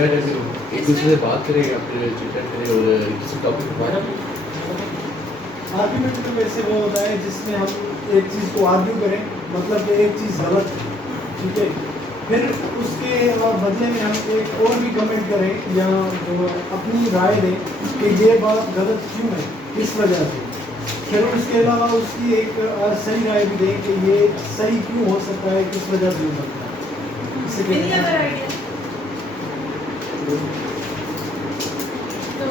Chat है, एक दूसरे से बात करें, अपने चैट करें और किसी टॉपिक पर बात करें। आर्ग्यूमेंट तो वैसे वो होता है जिसमें हम एक चीज़ को आर्ग्यू करें, मतलब कि एक चीज़ गलत है, ठीक है, फिर उसके बदले में हम एक और भी कमेंट करें या जो अपनी राय दें कि ये बात गलत क्यों है, किस वजह से, फिर उसके अलावा उसकी एक सही राय भी दें कि ये सही क्यों हो सकता है, किस वजह से हो सकता है। इससे Any other idea? No?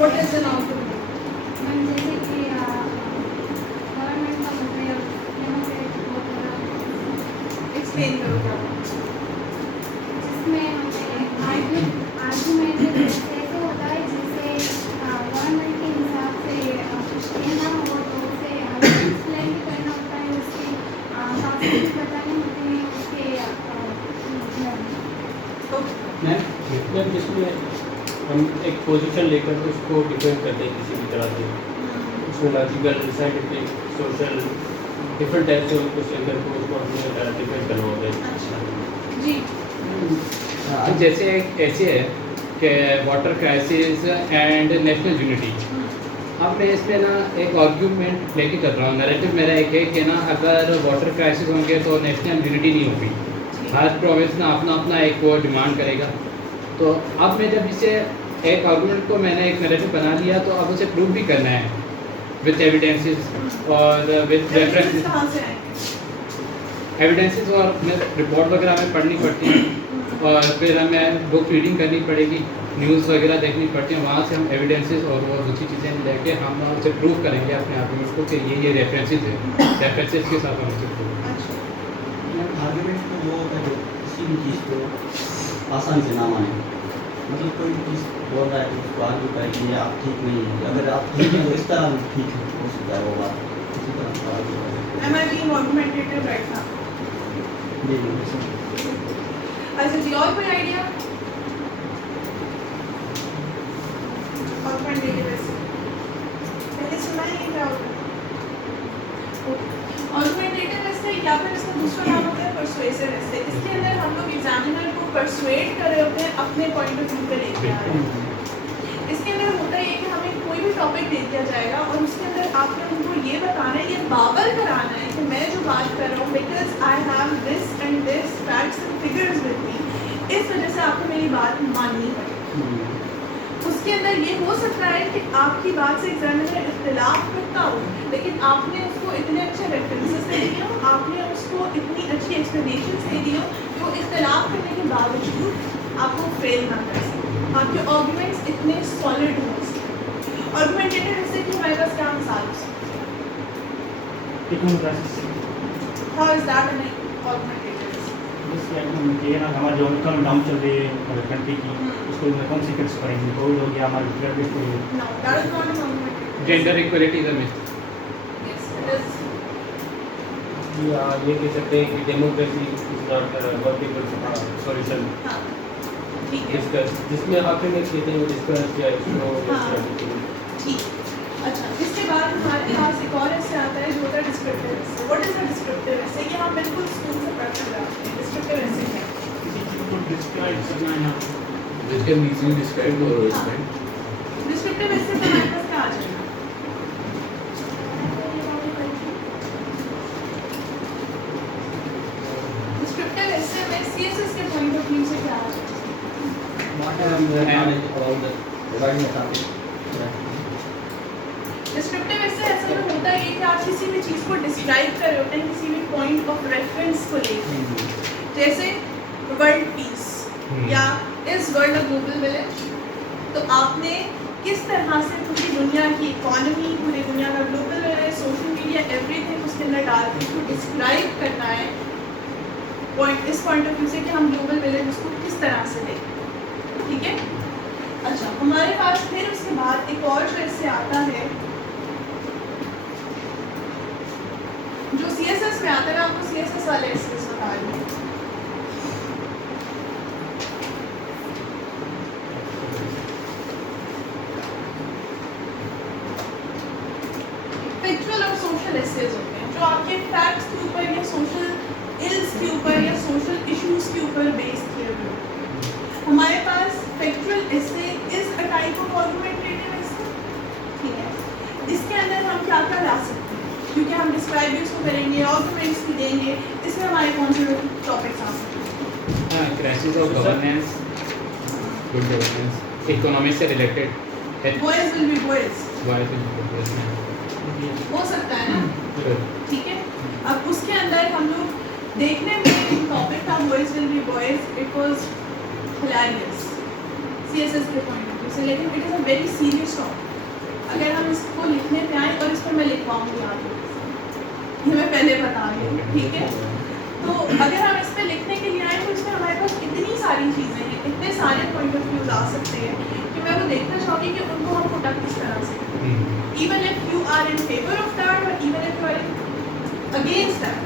What is an argument? Explain करो क्या हुआ? मतलब जिसमें हम एक पोजीशन लेकर उसको डिफेंड करते हैं किसी भी तरह से, उसमें logical, scientific, social different type से कुछ लेकर को उसको अपनी डिफेंड करना होता है। जी जैसे एक ऐसे है कि water crisis and national unity, अब मैं इस पे ना एक आर्ग्यूमेंट लेके चल रहा हूँ। नैरेटिव मेरा एक है कि ना अगर वाटर क्राइसिस होंगे तो नेशनल यूनिटी नहीं होगी, हर प्रोविंस ना अपना अपना एक वो डिमांड करेगा। तो अब मैं जब इसे एक आर्गूमेंट को मैंने एक नैरेटिव बना लिया तो अब उसे प्रूव भी करना है विद एविडेंसेस और विद रेफरेंसेस। कहाँ से आएंगे? एविडेंसेस और रिपोर्ट वगैरह हमें पढ़नी पड़ती है और फिर हमें बुक रीडिंग करनी पड़ेगी, न्यूज़ वगैरह देखनी पड़ती है, वहाँ से हम एविडेंसेस और वो दूसरी चीज़ें लेके हम उसे प्रूव करेंगे अपने आर्गूमेंट को कि ये रेफरेंसेस है, रेफरेंसेस के साथ हम उसे प्रूव आर्गुमेंट तो वो होता है जो किसी भी चीज़ को आसानी से ना माने, मतलब कोई भी चीज़ बोल रहा है तो उसको आर्ग्यू करे कि ये आप ठीक नहीं है, अगर आप ठीक हैं तो इस तरह ठीक है हो सकता है वो बात, इसी तरह से आर्ग्यू करें। Am I being argumentative right now? जी अच्छा जी, और कोई आइडिया? Argumentative ऐसे पहले सुना ही नहीं था। Argumentative ऐसे या फिर इसका दूसरा नाम होता है persuasive ऐसे। इसके अंदर हम लोग एग्जामिनर को persuade कर रहे होते हैं अपने पॉइंट ऑफ व्यू पे लेके आ रहे हैं। इसके अंदर होता है कि हमें कोई भी टॉपिक दे दिया जाएगा और उसके अंदर आपने उनको ये बताना है, ये बाबर कराना है कि मैं जो बात कर रहा हूँ because I have this and this facts and figures with me, इस वजह से आपको मेरी बात माननी पड़ेगी। उसके अंदर ये हो सकता है कि आपकी बात से एग्जामिनर इख्तिलाफ करता हो, लेकिन आपने उसको इतने अच्छे रेफरेंसेस दे दिए हो, आपने उसको इतनी अच्छी एक्सप्लेनेशंस दे दी हो कि वो इख्तिलाफ करने के बावजूद आपको फेल ना कर सके, आपके आर्गुमेंट्स इतने सॉलिड हो सके। आर्गुमेंटेटिव इससे कि हमारे पास क्या मिसाल हो सकती है? How is that an argumentative? ये ना हमारे जो इनकम डाउन चल रही है कंट्री की, उसको कॉन्सिक्वेंस करेंगे, कोविड हो गया, हमारे flood No, that is not an argumentative. Gender equality is a myth. Yes, it is. या ये कह सकते हैं कि democracy is not workable solution, हाँ, ठीक है, डिस्कस जिसमें आर्गुमेंट कहते हैं वो डिस्कस या इसको ठीक। अच्छा, इसके बाद हमारे पास एक और ऐसे आता है जो होता है descriptive essay. What is a descriptive essay? ये हम बिल्कुल स्कूल से पढ़ कर आते हैं। डिस्क्रिप्टिव एसे क्या है? It can be easily described or explained. Descriptive essay तो हमारे पास क्या आ जाएगा? डिस्क्रिप्टिव एसे में सीएसएस के पॉइंट ऑफ व्यू से क्या आ जाएगा? डिस्क्रिप्टिव एसे ऐसा तो होता है कि आप किसी भी चीज़ को डिस्क्राइब कर रहे होते हैं किसी भी पॉइंट ऑफ रेफरेंस को लेकर, जैसे वर्ल्ड पीस या is world a global village, तो आपने किस तरह से पूरी दुनिया की इकोनॉमी, पूरी दुनिया का global village, social media, everything उसके अंदर डाल के उसको डिस्क्राइब करना है पॉइंट, इस पॉइंट ऑफ व्यू से कि हम ग्लोबल विलेज उसको किस तरह से देखें, ठीक है। अच्छा, हमारे पास फिर उसके बाद एक और जो इससे आता है जो सीएसएस में आता है, आपको सीएसएस वाले एसेस बता रही हूँ। फैक्चुअल और सोशल एसेस होते हैं जो आपके फैक्ट एट्रीब्यूट्स को करेंगे, आर्गुमेंट्स भी देंगे, इसमें हमारे कौन से टॉपिक्स आ सकते हैं? Crises of governance, good governance, economy से related, boys will be boys wise हो सकता है ना, ठीक है। अब उसके अंदर हम लोग देखने में टॉपिक था boys will be boys, it was hilarious CSS के पॉइंट ऑफ व्यू से, लेकिन it is a very serious topic. अगर हम इसको लिखने पे आए, और इस पर मैं लिखवाऊंगी आगे, ये मैं पहले बता रही हूँ, ठीक है। तो अगर हम इस पर लिखने के लिए आए तो इसमें हमारे पास इतनी सारी चीज़ें हैं, इतने सारे पॉइंट ऑफ व्यूज आ सकते हैं कि मैं वो देखना चाहूँगी कि उनको हम प्रोडक्ट किस तरह से, even if you are in favor of that or even if you are against that,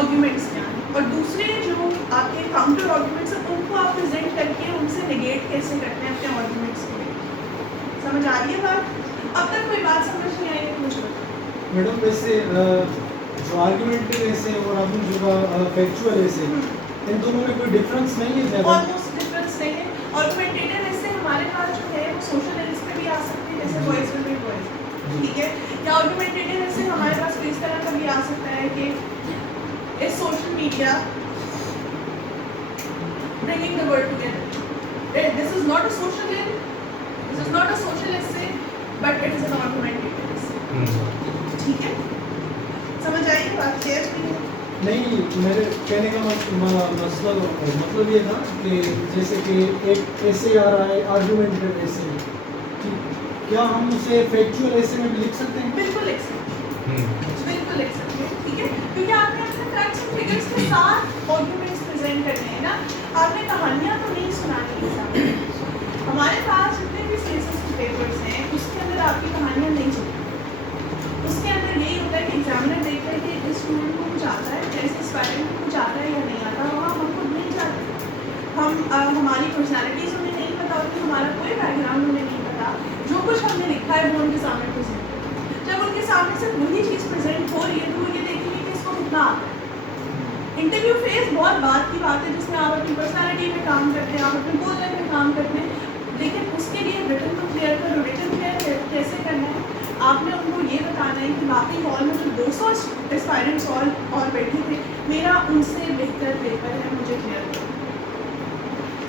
arguments क्या हैं, और दूसरे जो आपके काउंटर आर्गुमेंट्स हैं उनको आप प्रेजेंट करके उनसे नेगेट कैसे करते हैं अपने आर्गुमेंट्स को। समझ आ रही है बात? अब तक कोई बात समझ नहीं आई है तो मुझे बताओ। मैडम वैसे जो आर्गुमेंटिव ऐसे और आपने जो फैक्चुअल ऐसे, इन दोनों में कोई डिफरेंस नहीं है ज़्यादा? ऑलमोस्ट डिफरेंस नहीं है। आर्गुमेंटेटिव ऐसे हमारे पास जो है वो सोशल एलिस पे भी आ सकते हैं, जैसे बॉयज विल बी बॉयज, ठीक है। या आर्गुमेंटेटिव ऐसे हमारे पास कोई इस तरह का भी आ सकता है कि इस social media bringing the world together, this is not a social link, this is not a social essay, but it is an argumentative essay, ठीक है। समझ आई बात? क्लियर नहीं है? नहीं, मेरे कहने का मतलब ये था कि जैसे कि एक ऐसे आ रहा है आर्गुमेंटेड ऐसे, क्या हम उसे फैक्चुअल ऐसे में भी लिख सकते हैं? बिल्कुल लिख सकते हैं, बिल्कुल लिख सकते हैं, ठीक है। क्योंकि आपने अपने फैक्ट्स और फिगर्स के साथ आर्गुमेंट्स प्रेजेंट करने हैं ना, आपने कहानियाँ तो नहीं सुनानी है सामने। हमारे पास जितने भी सीएसएस के पेपर्स हैं उसके अंदर आपकी कहानियाँ नहीं चलती। उसके अंदर यही होता है कि एग्जामिनर देखता है कि इस स्टूडेंट को कुछ आता है, ऐसे स्टूडेंट को कुछ आता है या नहीं आता, वहाँ हम खुद नहीं जाते। हम हमारी पर्सनैलिटीज़ उन्हें नहीं पता होती, हमारा कोई बैकग्राउंड उन्हें नहीं पता, जो कुछ हमने लिखा है वो उनके सामने प्रेजेंट है। जब उनके सामने से वही चीज़ प्रेजेंट हो रही है तो वो ये देखेंगे कि इसको कितना आता है। इंटरव्यू फेज बहुत बात की बात है जिसमें आप अपनी पर्सनैलिटी में काम करते हैं, आप अपने बोलने में काम करते हैं, लेकिन उसके लिए रिटन तो क्लियर करो। रिटन क्लियर कैसे करना है? आपने उनको ये बताना है कि बाकी हॉल में जो 200 एस्पायरेंट्स और बैठे थे, मेरा उनसे बेहतर पेपर है, मुझे क्लियर करो।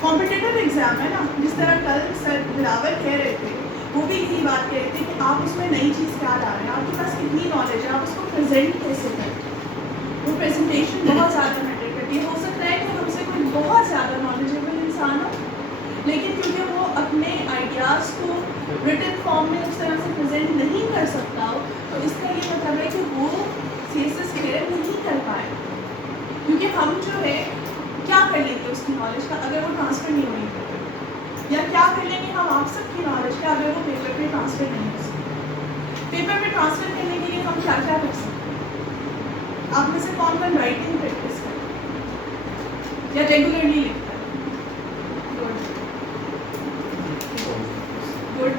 कॉम्पिटिटिव एग्जाम है ना, जिस तरह कल सर दिलावर कह रहे थे, वो भी यही बात कह रहे थे कि आप उसमें नई चीज़ क्या ला रहे हैं, आपके पास कितनी नॉलेज है, आप उसको प्रेजेंट कैसे करें। वो प्रेजेंटेशन बहुत ज़्यादा मैटर करती है। हो सकता है कि हमसे कोई बहुत ज़्यादा नॉलेजेबल इंसान हो, लेकिन क्योंकि वो अपने आइडियाज़ को रिटन फॉर्म में उस तरह से प्रेजेंट नहीं कर सकता हो, तो इसका ये मतलब है कि वो सीएसएस क्लियर नहीं कर पाए। क्योंकि हम जो है क्या कर लेंगे उसकी नॉलेज का अगर वो ट्रांसफ़र नहीं होगी पेपर, या क्या कर लेंगे हम आप सबकी नॉलेज का अगर वो पेपर पे ट्रांसफ़र नहीं हो सकती। पेपर पे ट्रांसफ़र करने के लिए हम क्या क्या कर सकते हैं? आप में से कौन कौन राइटिंग प्रैक्टिस करते या रेगुलरली लिखता है? गुड,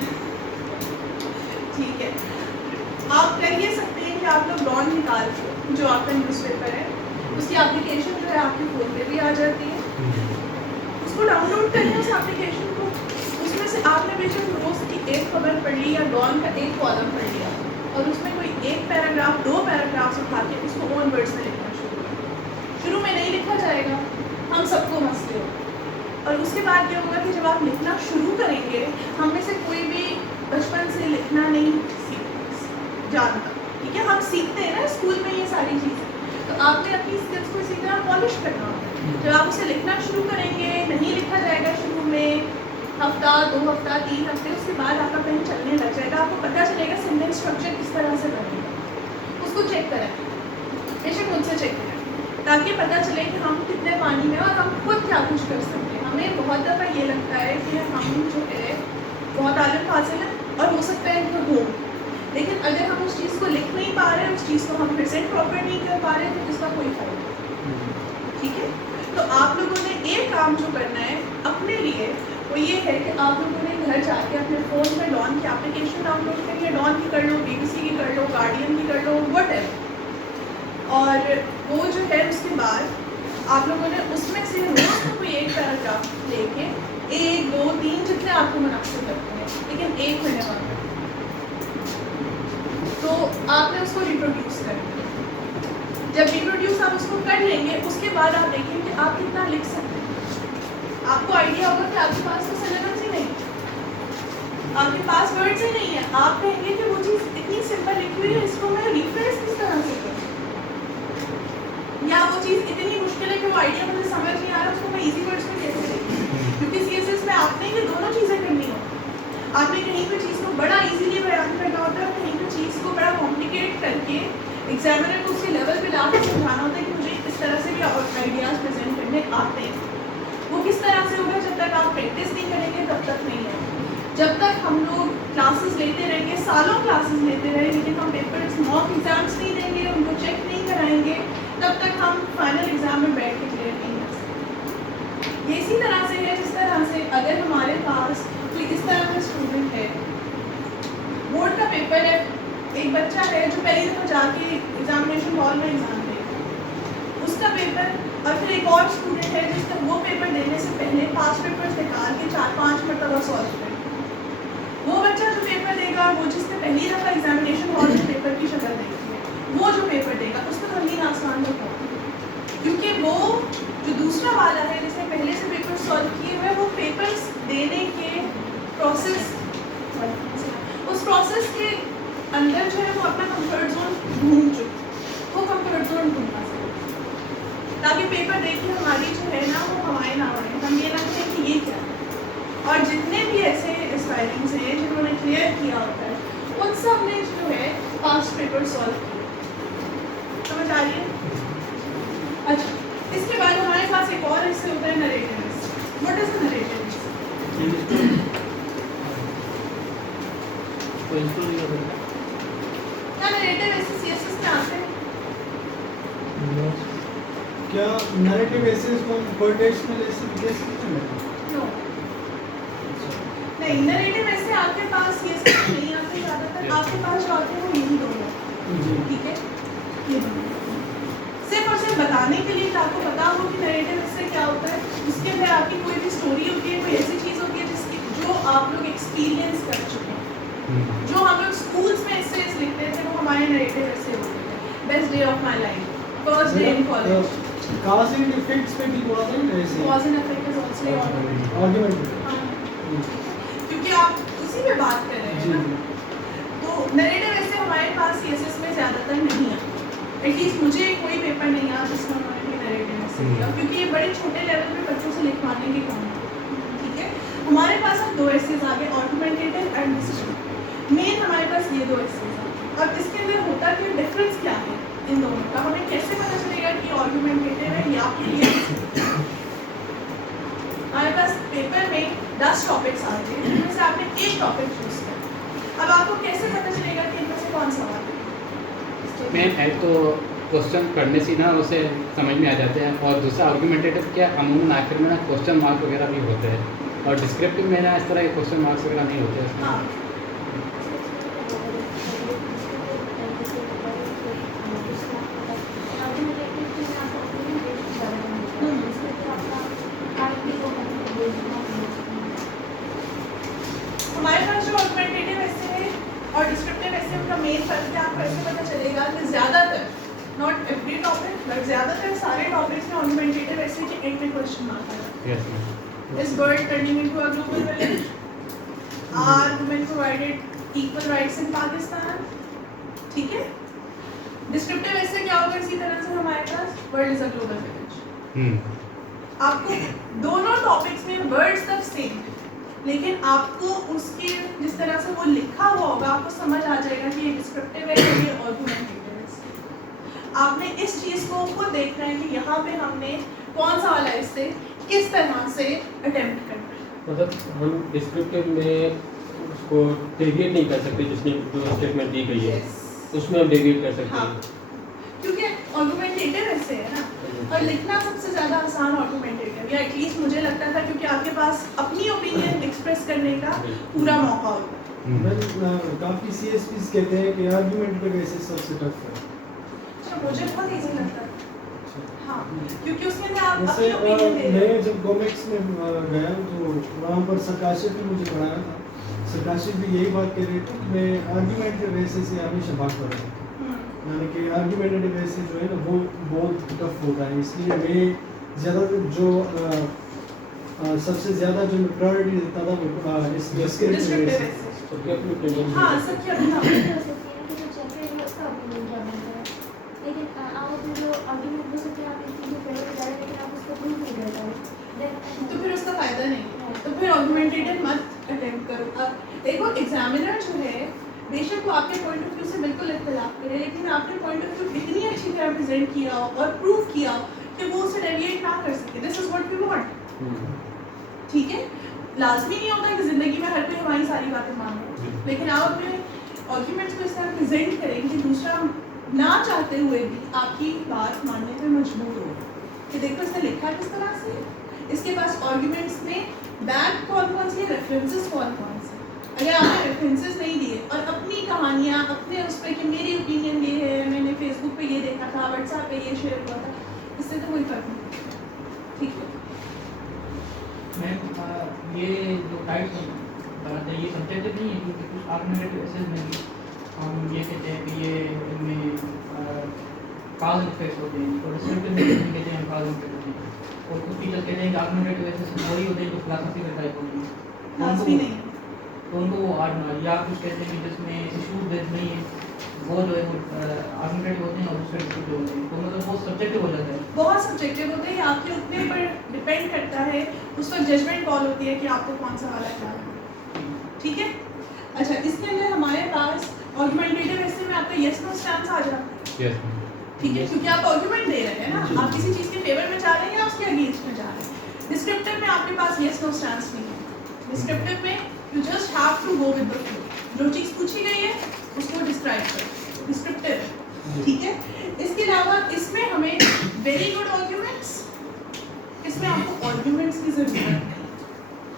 ठीक है। आप कर ये सकते हैं कि आप लोग डॉन निकाल के जो आपका न्यूज़पेपर है उसकी एप्लीकेशन जो है आपके फ़ोन पे भी आ जाती है, उसको डाउनलोड करें उस एप्लीकेशन को, उसमें से आपने बेशक रोज़ की एक खबर पढ़ ली या डॉन का एक कॉलम पढ़ लिया और उसमें कोई एक पैराग्राफ 2 पैराग्राफ्स उठा के उसको ओन वर्ड्स में लिखना शुरू करें। शुरू में नहीं लिखा जाएगा, हम सबको मसले हो, और उसके बाद क्या होगा कि जब आप लिखना शुरू करेंगे, हम में से कोई भी बचपन से लिखना नहीं जानता, ठीक है। हम सीखते हैं ना स्कूल में ये सारी चीज़ें, तो आपने अपनी स्किल्स को इसी तरह पॉलिश करना होता है। जब आप उसे लिखना शुरू करेंगे, नहीं लिखा जाएगा शुरू में, हफ्ता 2 हफ्ता 3 हफ्ते, उसके बाद आपका पेन चलने लग जाएगा, आपको पता चलेगा सेंटेंस स्ट्रक्चर किस तरह से बनेगा। उसको चेक करें, बेशक मुझसे चेक करें, ताकि पता चले कि हम कितने पानी में और हम खुद क्या कुछ कर सकते हैं। हमें बहुत दफ़ा ये लगता है कि हम जो है बहुत आलिम हासिल है और हो सकता है कि हो, लेकिन अगर हम उस चीज़ को लिख नहीं पा रहे, उस चीज़ को हम प्रेजेंट प्रॉपर नहीं कर पा रहे, तो इसका कोई फायदा नहीं, ठीक है। तो आप लोगों ने एक काम जो करना है अपने लिए, वो ये है कि आप लोगों ने घर जाके अपने फ़ोन में डॉन की एप्लीकेशन डाउनलोड करिए, डॉन की कर लो, BBC की कर लो, गार्डियन की कर लो, व्हाटएवर, और वो जो है उसके बाद आप लोगों ने उसमें से रोज़ कोई एक पैराग्राफ लेके 1 2 3 जितने आपको मुनासिब लगते हैं, लेकिन 1 महीने बाद तो आपने उसको रिप्रोड्यूस करना है। जब इंट्रोड्यूस आप उसको कर लेंगे उसके बाद आप देखेंगे कि आप कितना लिख सकते हैं। आपको आइडिया होगा कि आपके पास तो सिलेबस ही नहीं है, आपके पास वर्ड्स ही नहीं है। आप कहेंगे कि वो चीज़ इतनी सिंपल लिखी हुई है, इसको मैं रिफ्रेश किस तरह से करूँ, या वो चीज़ इतनी मुश्किल है कि वो आइडिया मुझे समझ नहीं आ रहा, उसको मैं इजी वर्ड्स में कैसे लिखूँ। क्योंकि CSS में आपने ये दोनों चीज़ें करनी हो, आपने कहीं पे चीज़ को बड़ा इजीली बयान करना होता है और कहीं पे चीज़ को बड़ा कॉम्प्लिकेट करके एग्जामिनर को उसके लेवल पे ला के समझाना होता है कि मुझे इस तरह से भी आइडियाज़ प्रेजेंट करने आते हैं। वो किस तरह से होगा, जब तक आप प्रैक्टिस नहीं करेंगे तब तक नहीं है। जब तक हम लोग क्लासेस लेते रहेंगे, सालों क्लासेस लेते रहेंगे, लेकिन हम पेपर्स मॉक एग्जाम्स नहीं देंगे, उनको चेक नहीं कराएंगे, तब तक हम फाइनल एग्जाम में बैठ के क्लियर नहीं कर सकते। ये इसी तरह से है जिस तरह से अगर हमारे पास कोई इस तरह का स्टूडेंट है, बोर्ड का पेपर है, एक बच्चा है जो पहली दफ़ा जाके एग्जामिनेशन हॉल में एग्जाम देगा, उसका पेपर, और फिर एक और स्टूडेंट है जिसका वो पेपर देने से पहले पास पेपर्स निकाल के 4-5 मरतबा सॉल्व करेगा। वो बच्चा जो पेपर देगा, वो जिसने पहली दफ़ा एग्जामिनेशन हॉल में पेपर की शक्ल देखी है, वो जो पेपर देगा उसमें तो ज़मीन आसमान में फर्क है। क्योंकि वो जो दूसरा वाला है जिसने पहले से पेपर सॉल्व किए हुए, वो पेपर्स देने के प्रोसेस, उस प्रोसेस के अंदर जो है वो अपना कंफर्ट जोन ढूंढ चुके, वो कंफर्ट जोन ढूंढना चाहिए ताकि पेपर देखिए हमारी जो है ना वो हवाएं ना बढ़े, हम ये ना कहें कि ये क्या है। और जितने भी ऐसे एस्पायरेंट्स हैं जिन्होंने क्लियर किया होता है, उन सब ने जो है पास्ट पेपर सॉल्व किया, समझ आ रही है। अच्छा, इसके बाद हमारे पास एक और हिस्से होता है narrative. What is the narrative? क्या नरेटिव ऐसे CSS में आते हैं? क्या नैरेटिव एसेस को कोटेशनल एसे दे सकते हैं? नो, नहीं, नरेटिव ऐसे आपके पास CSS में नहीं आते ज़्यादातर, आपके पास जो आते हैं वो यही दोनों, ठीक है, ये दोनों सिर्फ और सिर्फ बताने के लिए कि आपको पता हो कि नरेटिव इससे क्या होता है। उसके अंदर आपकी कोई भी स्टोरी होती है, कोई ऐसी चीज़ होती है जिसकी जो आप लोग एक्सपीरियंस कर चुके हैं। जो हम लोग स्कूल्स में ऐसे लिखते थे वो हमारे नरेटिव ऐसे होते थे। Best day of my life, first day in college, cause and effects पे भी बहुत है ऐसे, cause and effect is also argument, क्योंकि आप उसी में बात कर रहे हैं ना। तो नरेटिव ऐसे हमारे पास CSS में ज़्यादातर नहीं आता, एटलीस्ट मुझे कोई पेपर नहीं आया जिसमें उन्होंने भी नरेटिव ऐसे दिया, क्योंकि ये बड़े छोटे लेवल पे बच्चों से लिखवाने के काम है, ठीक है। हमारे पास अब 2 एसेज आ गए, आर्गुमेंटेटिव एंड डिस्क्रिप्टिव। मेन हमारे पास ये 2 एसेज हैं। अब इसके अंदर होता कि डिफरेंस क्या है इन दोनों का, हमें कैसे पता चलेगा कि आर्गुमेंटेटिव है या फिर ये हमारे पास पेपर में 10 टॉपिक्स आते हैं, जिनमें से आपने एक टॉपिक चूज किया। अब आपको कैसे पता चलेगा कि इनमें से कौन सा वाला है? मैम एक तो क्वेश्चन पढ़ने से ना उसे समझ में आ जाते हैं, और दूसरा आर्गुमेंटेटिव क्या अमूमन आखिर में ना क्वेश्चन मार्क वगैरह भी होते हैं, और डिस्क्रिप्टिव में ना इस तरह के क्वेश्चन मार्क्स वगैरह नहीं होते हैं। हाँ, हमारे पास जो आर्गुमेंटेटिव ऐसे है और डिस्क्रिप्टिव ऐसे, उनका मेन फर्क क्या आपको ऐसे पता चलेगा कि ज़्यादातर, नॉट एवरी टॉपिक बट ज़्यादातर सारे टॉपिक्स में आर्गुमेंटेटिव ऐसे कि एंड में क्वेश्चन मार्क आता है। Is world turning into a global village? Are women provided equal rights in Pakistan? ठीक है। डिस्क्रिप्टिव ऐसे क्या होगा इसी तरह से हमारे पास world is a global village. आपको दोनों टॉपिक्स में वर्ड्स तक सेम है, लेकिन आपको उसके जिस तरह से वो लिखा हुआ होगा आपको समझ आ जाएगा कि ये डिस्क्रिप्टिव है या ये आर्गुमेंटेटिव है। आपने इस चीज़ को खुद देखना है कि यहाँ पे हमने कौन सा वाला इससे किस तरह से अटेम्प्ट करना है। मतलब हम डिस्क्रिप्टिव में उसको डेविएट नहीं कर सकते, जिसने जो स्टेटमेंट दी गई है उसमें हम डेविएट कर सकते हाँ, हैं, क्योंकि आर्गुमेंटेटिव ऐसे है ना, और लिखना सबसे ज़्यादा आसान आर्गुमेंटेटिव, या एटलीस्ट मुझे लगता था, क्योंकि आपके पास अपनी ओपिनियन एक्सप्रेस करने का पूरा मौका होता है। काफ़ी CSPs कहते हैं कि आर्गुमेंटेटिव एसेस सबसे टफ है। अच्छा, मुझे बहुत ईजी लगता है। हाँ, क्योंकि उसके अंदर आप वैसे अपनी ओपिनियन दे रहे मैं हो। जब कॉमिक्स में गया तो वहाँ पर सरकाशिफ ने मुझे पढ़ाया था, सरकाशिफ भी यही बात कह रहे थे कि मैं आर्गुमेंटेटिव एसेस से हमेशा भाग कर रहा था। यानी कि आर्ग्यूमेंटेटिव ऐसे जो है ना वो बहुत टफ होता है, इसलिए मैं ज़्यादातर जो सबसे ज़्यादा जो प्रायोरिटी देता था वो इस डिस्क्रिप्टिव डिस्क्रिप्टिव ऐसे। ऐसे सबके अपने opinion हाँ हैं। सबके अपना हो सकती है कि जो चैप्टर है उसका ओपिनियन क्या बनता है, लेकिन आप अपने जो आर्ग्यूमेंट हो सकते हैं आप एक चीज़ पहले बता रहे हैं लेकिन आप उसको प्रूव नहीं कर पाए, तो फिर उसका फायदा नहीं है, तो फिर आर्गुमेंटेटिव मत अटेम्प्ट करो। अब देखो एग्जामिनर जो है बेशक वो आपके पॉइंट ऑफ व्यू से बिल्कुल इख्तिलाफ करे, लेकिन आपने पॉइंट ऑफ व्यू इतनी अच्छी तरह प्रेजेंट किया हो और प्रूव किया हो कि वो उसे डेविएट ना कर सके। This is what we want, ठीक है। लाजमी नहीं होता कि ज़िंदगी में हर कोई हमारी सारी बातें मान ले, लेकिन आप अपने आर्ग्यूमेंट्स को इस तरह प्रेजेंट करें कि दूसरा ना चाहते हुए भी आपकी बात मानने पे मजबूर हो कि देखो इसने लिखा किस तरह से, इसके पास आर्ग्यूमेंट्स में बैक कौन से, रेफरेंसेस कौन से। अगर आपने रेफरेंसेस नहीं दिए और अपनी कहानियाँ अपने उस पर कि मेरी ओपिनियन ये है, मैंने फेसबुक पे ये देखा था, व्हाट्सएप पे ये शेयर हुआ था, इससे तो कोई फर्क नहीं पड़ता, ठीक है। मैम ये जो टाइप्स हैं ये सब्जेक्टिव नहीं है, क्योंकि कुछ आर्गुमेंटेटिव एसेस में भी हम ये कहते हैं कि ये इनमें काज एंड इफेक्ट्स होते हैं, और डिस्क्रिप्टिव में भी कहते हैं काज एंड इफेक्ट होते हैं, और कुछ टीचर्स कहते हैं कि आर्गुमेंटेटिव एसेस वही होते हैं जो फिलॉसफी का टाइप होते हैं, लाजमी नहीं है। तो उनको वो आर्ट ना, या कुछ कहते हैं कि जिसमें इशू बेस्ड नहीं है वो जो है वो आर्गुमेंटेटिव होते हैं और दूसरे डिस्क्रिप्टिव होते हैं, तो मतलब वो सब्जेक्टिव हो जाता है। बहुत सब्जेक्टिव होते हैं, आपके उतने पर डिपेंड करता है, उस पर जजमेंट कॉल होती है कि आपको कौन सा वाला क्या है, ठीक है। अच्छा, इसके अंदर हमारे पास आर्गुमेंटेटिव ऐसे में आपका यस नो स्टैंस आ जाता है, यस ठीक है, क्योंकि आप आर्गुमेंट दे रहे हैं ना, आप किसी चीज़ के फेवर में जा रहे हैं या उसके अगेंस्ट में जा रहे हैं। डिस्क्रिप्टिव में आपके पास यस नो स्टैंस नहीं है, डिस्क्रिप्टिव में you just have to go with the flow, जो चीज़ पूछी गई है उसको डिस्क्राइब करो, डिस्क्रिप्टिव, ठीक है। इसके अलावा इसमें हमें वेरी गुड आर्ग्यूमेंट्स, इसमें आपको आर्ग्यूमेंट्स की ज़रूरत नहीं,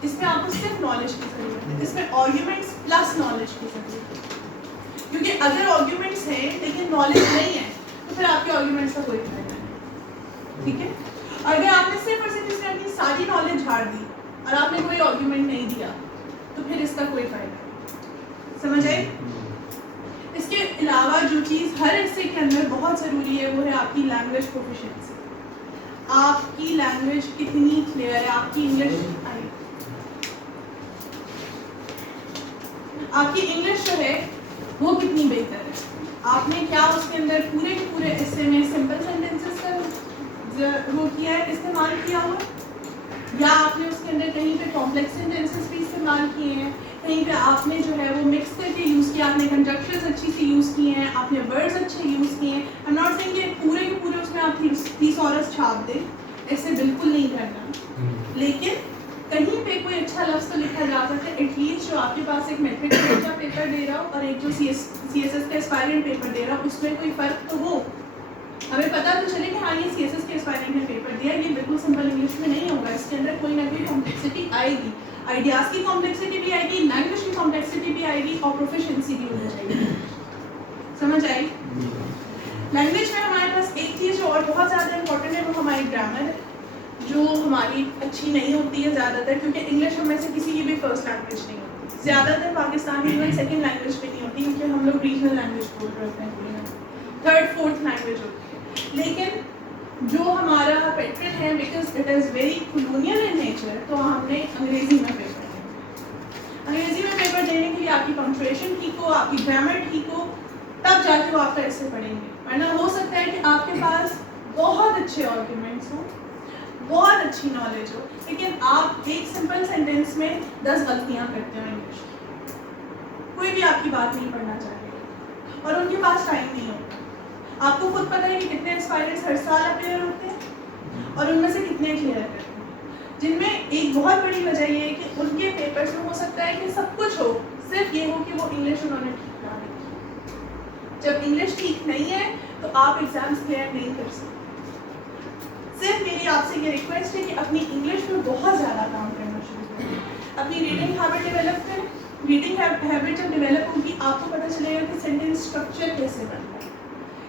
इसमें आपको सिर्फ नॉलेज की ज़रूरत है, इसमें आर्ग्यूमेंट्स प्लस नॉलेज की ज़रूरत है, क्योंकि अगर आर्ग्यूमेंट्स हैं लेकिन नॉलेज नहीं है तो फिर आपके आर्ग्यूमेंट्स का कोई फायदा नहीं, ठीक है। और अगर आपने सिर्फ और सिर्फ इसमें अपनी सारी नॉलेज झाड़ दी और आपने कोई आर्ग्यूमेंट नहीं दिया तो फिर इसका कोई फायदा नहीं, समझ आई। इसके अलावा जो चीज़ हर हिस्से के अंदर बहुत ज़रूरी है वो है आपकी लैंग्वेज प्रोफिशिएंसी, आपकी लैंग्वेज कितनी क्लियर है, आपकी इंग्लिश आपकी इंग्लिश जो है वो कितनी बेहतर है, आपने क्या उसके अंदर पूरे के पूरे हिस्से में सिंपल सेंटेंसेस का वो किया है, इस्तेमाल किया हुआ, या आपने उसके अंदर कहीं पे कॉम्प्लेक्स सेंटेंसेस भी इस्तेमाल किए हैं, कहीं पे आपने जो है वो मिक्स करके यूज़ किया, आपने कंजक्शंस अच्छी सी यूज़ किए हैं, आपने वर्ड्स अच्छे यूज़ किए हैं। आई एम नॉट सेइंग कि पूरे के पूरे उसमें आप थीसॉरस छाप दें, ऐसे बिल्कुल नहीं करना, लेकिन कहीं पे कोई अच्छा लफ्ज़ तो लिखा जा सकता है, एटलीस्ट जो आपके पास एक मैट्रिक का पेपर दे रहा हो और एक जो CSS का एस्पायरेंट पेपर दे रहा हो उसमें कोई फ़र्क तो हो, हमें पता तो चले कि हाँ ये CSS के एस्पायरेंट ने पेपर दिया, ये बिल्कुल सिंपल इंग्लिश में नहीं होगा, इसके अंदर कोई ना कोई कॉम्प्लेक्सिटी आएगी, आइडियाज़ की कॉम्प्लेक्सिटी भी आएगी, लैंग्वेज की कॉम्प्लेक्सिटी भी आएगी और प्रोफिशिएंसी भी होनी चाहिए, समझ आई। लैंग्वेज में हमारे पास एक चीज़ जो और बहुत ज़्यादा इंपॉर्टेंट है वो हमारी ग्रामर है, जो हमारी अच्छी नहीं होती है ज़्यादातर, क्योंकि इंग्लिश हम में से किसी की भी फर्स्ट लैंग्वेज नहीं होती, ज़्यादातर पाकिस्तान में इवन सेकेंड लैंग्वेज भी नहीं होती, क्योंकि हम लोग रीजनल लैंग्वेज बोल रहे होते हैं, थर्ड फोर्थ लैंग्वेज होती है। लेकिन जो हमारा पैटर्न है because it is very colonial in nature, तो हमने अंग्रेज़ी में पेपर देना, अंग्रेज़ी में पेपर देने के लिए आपकी पंक्चुएशन ठीक हो, आपकी ग्रामर ठीक हो, तब जाके वो आपका ऐसे पढ़ेंगे, वरना हो सकता है कि आपके पास बहुत अच्छे आर्ग्यूमेंट्स हों, बहुत अच्छी नॉलेज हो, लेकिन आप एक सिंपल सेंटेंस में 10 गलतियाँ करते हो इंग्लिश की, कोई भी आपकी बात नहीं पढ़ना चाहेगा और उनके पास टाइम नहीं होता। आपको खुद पता है कि कितने एस्पायरेंट्स हर साल अपीयर होते हैं और उनमें से कितने क्लियर करते हैं, जिनमें एक बहुत बड़ी वजह ये है कि उनके पेपर्स में हो सकता है कि सब कुछ हो, सिर्फ ये हो कि वो इंग्लिश उन्होंने ठीक करा दी। जब इंग्लिश ठीक नहीं है तो आप एग्जाम्स क्लियर नहीं कर सकते। सिर्फ मेरी आपसे ये रिक्वेस्ट है कि अपनी इंग्लिश में बहुत ज़्यादा काम करना शुरू करें, अपनी रीडिंग हैबिट डेवलप करें। रीडिंग हैबिट जब डेवलप होगी आपको पता चलेगा कि सेंटेंस स्ट्रक्चर कैसे बनता है,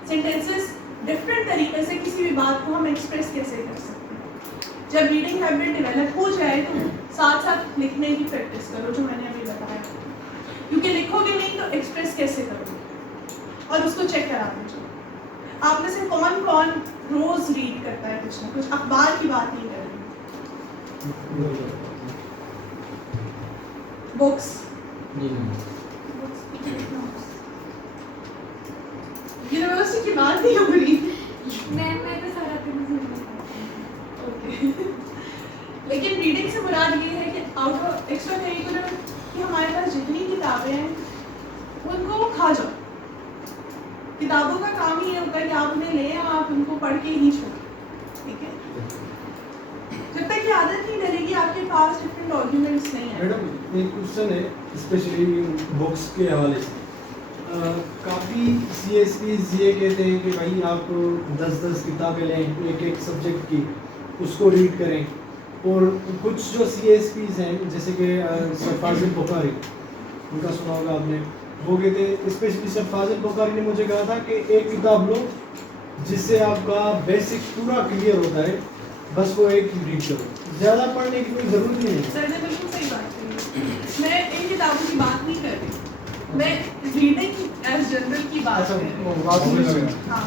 सेंटेंसेस डिफरेंट तरीके से किसी भी बात को हम एक्सप्रेस कैसे कर सकते हैं। जब रीडिंग हैबिट डेवलप हो जाए तो साथ साथ लिखने की प्रैक्टिस करो, जो मैंने अभी बताया, क्योंकि लिखोगे नहीं तो एक्सप्रेस कैसे करोगे। और उसको चेक करा दीजिए। आप में से कौन कौन रोज रीड करता है कुछ ना कुछ, अखबार की बात नहीं कर रही, बुक्स, यूनिवर्सिटी की बात नहीं हो रही। मैं तो सारा दिन ओके लेकिन रीडिंग से मुराद ये है कि आउट ऑफ एक्स्ट्रा करिकुलर कि हमारे पास जितनी किताबें हैं उनको खा जाओ। किताबों का काम ही ये होता है कि आप उन्हें लें, आप उनको पढ़ के ही छोड़ें, ठीक है। जब तक ये आदत नहीं डलेगी आपके पास डिफरेंट आर्गुमेंट्स नहीं है। मैडम एक क्वेश्चन है स्पेशली बुक्स के हवाले से। काफ़ी CSP ये कहते हैं कि भाई आप 10-10 किताबें लें एक एक सब्जेक्ट की, उसको रीड करें। और कुछ जो CSPs हैं जैसे कि सर फाजिल बुखारी, उनका सुना होगा आपने, वो कहते हैं स्पेशली सर फाजिल बुखारी ने मुझे कहा था कि एक किताब लो जिससे आपका बेसिक पूरा क्लियर होता है, बस वो एक ही रीड करो, ज़्यादा पढ़ने की कोई ज़रूरत नहीं है। सर ने बिल्कुल सही बात कही। मैं इन किताबों की बात नहीं कर रही, मैं रीडिंग एज जनरल की बात कर रही हूँ। हाँ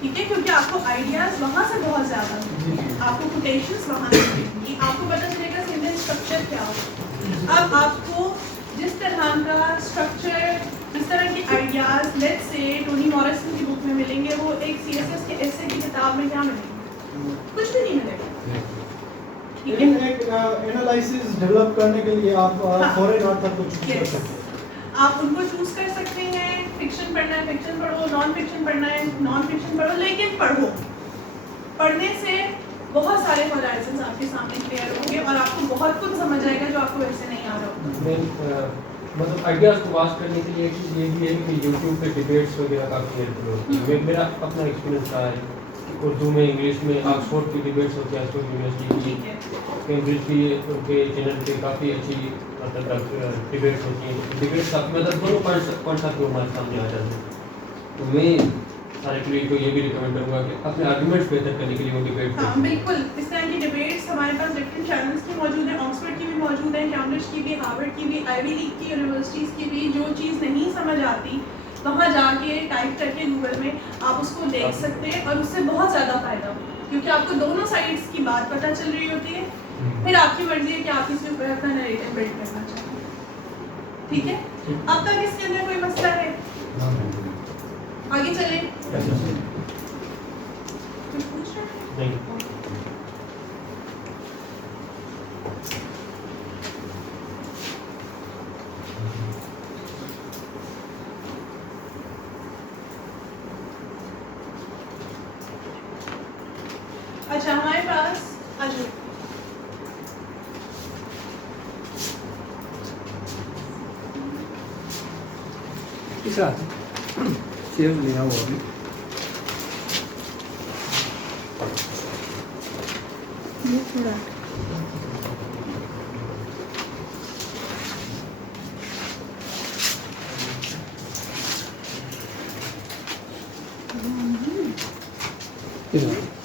ठीक है, क्योंकि आपको आइडियाज वहाँ से बहुत ज़्यादा मिलेंगे, आपको कोटेशंस वहाँ से मिलेंगी, आपको पता चलेगा सेंटेंस स्ट्रक्चर क्या हो। अब आपको जिस तरह का स्ट्रक्चर, जिस तरह के ideas let's say Tony Morrison की बुक में मिलेंगे, वो एक CSS के एसे की किताब में क्या मिलेंगे? कुछ भी नहीं मिलेगा। ठीक लेकिन है, एक एनालिसिस डेवलप करने के लिए आप फॉरेन ऑथर को चूज कर सकते हैं। आप उनको चूज कर सकते हैं। फिक्शन पढ़ना है फिक्शन पढ़ो, नॉन फिक्शन पढ़ना है नॉन फिक्शन पढ़ो, लेकिन पढ़ो। पढ़ने से बहुत सारे होराइजन्स आपके सामने क्लियर होंगे और आपको बहुत कुछ समझ आएगा जो आपको वैसे नहीं आ रहा होगा। मतलब आइडियाज़ को वास्ट करने के लिए एक चीज़ ये भी है कि यूट्यूब पे डिबेट्स वगैरह काफ़ी हेल्पफुल होती है। मेरा अपना एक्सपीरियंस रहा है, उर्दू में, इंग्लिश में, ऑक्सफोर्ड की डिबेट्स होती है, ऑक्सफोर्ड यूनिवर्सिटी ठीक की, है, कैम्ब्रिज की, उनके चैनल पे काफ़ी अच्छी मतलब डिबेट्स होती हैं। डिबेट्स काफ़ी मतलब दोनों पॉइंट्स आपके हमारे सामने आ जाते हैं। तो मैं सारे क्लियर को ये भी रिकमेंड करूँगा कि अपने आर्गूमेंट्स बेहतर करने के लिए वो डिबेट हाँ बिल्कुल, इस तरह की डिबेट्स हमारे पास डिफरेंट चैनल्स की मौजूद है, ऑक्सफोर्ड की भी मौजूद है, कैम्ब्रिज की भी, हार्वर्ड की भी, आईवी लीग की यूनिवर्सिटीज़ की भी। जो चीज़ नहीं समझ आती वहाँ जाके टाइप करके गूगल में आप उसको देख सकते हैं और उससे बहुत ज़्यादा फ़ायदा होगा, क्योंकि आपको दोनों साइड्स की बात पता चल रही होती है। फिर आपकी मर्जी है कि आप इसके ऊपर अपना नैरेटिव बिल्ड करना चाहते हैं। ठीक है, अब तक इसके अंदर कोई मसला है? आगे चलें। कुछ पूछ रहे हैं? नहीं। अच्छा, हमारे पास अच्छा तीसरा सेव लिया हुआ अभी ये थोड़ा तीसरा